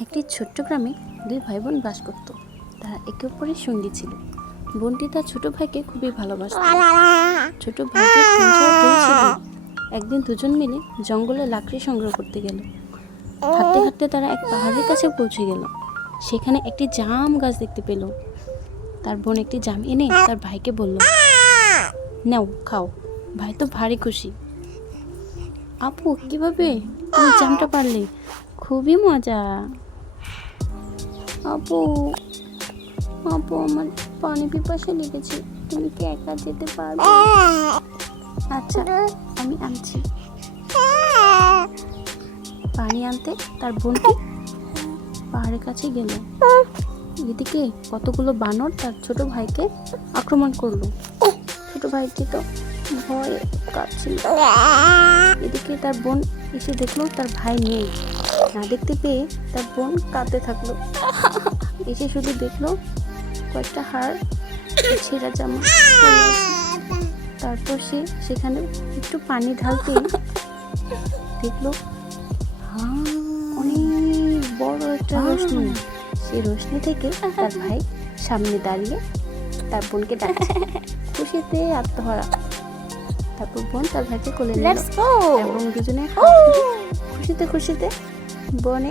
একটি ছোট্ট গ্রামে দুই ভাই বোন বাস করত। তারা একে অপরের সঙ্গী ছিল। বোনটি তার ছোট ভাইকে খুবই ভালোবাসত। ছোট ভাইকে একদিন দুজন মিলে জঙ্গলে লাকড়ি সংগ্রহ করতে গেল। হাঁটতে হাঁটতে তারা এক পাহাড়ের কাছে পৌঁছে গেল। সেখানে একটি জাম গাছ দেখতে পেল। তার বোন একটি জাম এনে তার ভাইকে বলল, নাও, খাও। ভাই তো ভারী খুশি। আপু, কীভাবে? তুমি জামটা পারলে। খুবই মজা। আপু আপু, আমার পানি পিপাসা লেগেছে। তুমি কি একা যেতে পারবে? আচ্ছা আমি আনছি। পানি আনতে তার বোনটি পাহাড়ের কাছে গেল। এদিকে কতগুলো বানর তার ছোট ভাইকে আক্রমণ করল। ছোট ভাইটি তো ভয়ে কাঁদছিল। এদিকে তার বোন এসে দেখল তার ভাই নেই। না দেখতে পেয়ে তার বোন কাঁদতে থাকল। এসে শুধু দেখল কয়েকটা হাড় ছেঁড়া জামা তারপর সে সেখানে একটু পানি ঢালতে দেখল অনেক বড় একটা রশ্মি সেই রশ্মি থেকে তার ভাই সামনে দাঁড়িয়ে তার বোনকে ডাকছে। খুশিতে আত্মহারা। তারপর বোন তার ভাইকে কোলে নিল এবং দুজনে খুশিতে খুশিতে বনে